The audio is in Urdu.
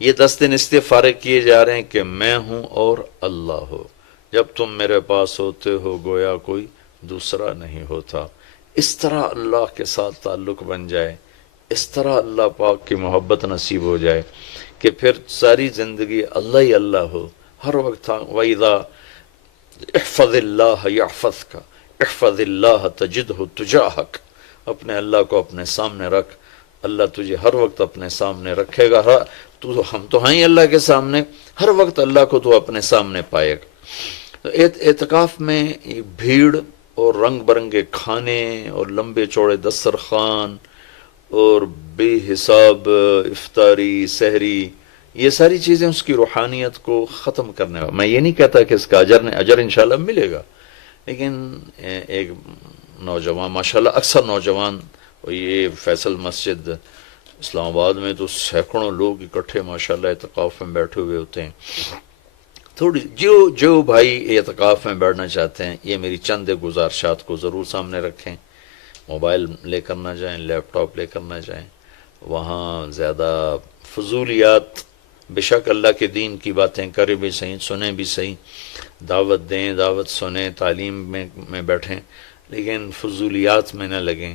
یہ 10 دن اس لیے فارغ کیے جا رہے ہیں کہ میں ہوں اور اللہ ہو، جب تم میرے پاس ہوتے ہو گویا کوئی دوسرا نہیں ہوتا۔ اس طرح اللہ کے ساتھ تعلق بن جائے، اس طرح اللہ پاک کی محبت نصیب ہو جائے کہ پھر ساری زندگی اللہ ہی اللہ ہو ہر وقت۔ وَإِذَا احفظ اللہ یحفظک، احفظ اللہ تجدہ تجاہک، اپنے اللہ کو اپنے سامنے رکھ، اللہ تجھے ہر وقت اپنے سامنے رکھے گا۔ ہم تو ہیں ہی اللہ کے سامنے، ہر وقت اللہ کو تو اپنے سامنے پائے گا۔ تو اعتکاف میں بھیڑ اور رنگ برنگے کھانے اور لمبے چوڑے دسترخوان اور بے حساب افطاری سحری، یہ ساری چیزیں اس کی روحانیت کو ختم کرنے والا۔ میں یہ نہیں کہتا کہ اس کا اجر انشاءاللہ ملے گا، لیکن ایک نوجوان ماشاءاللہ اکثر نوجوان، اور یہ فیصل مسجد اسلام آباد میں تو سینکڑوں لوگ اکٹھے ماشاءاللہ اعتکاف میں بیٹھے ہوئے ہوتے ہیں۔ تھوڑی جو بھائی اعتکاف میں بیٹھنا چاہتے ہیں، یہ میری چند گزارشات کو ضرور سامنے رکھیں۔ موبائل لے کر نہ جائیں، لیپ ٹاپ لے کر نہ جائیں، وہاں زیادہ فضولیات، بے شک اللہ کے دین کی باتیں کریں بھی صحیح، سنیں بھی صحیح، دعوت دیں، دعوت سنیں، تعلیم میں بیٹھیں، لیکن فضولیات میں نہ لگیں۔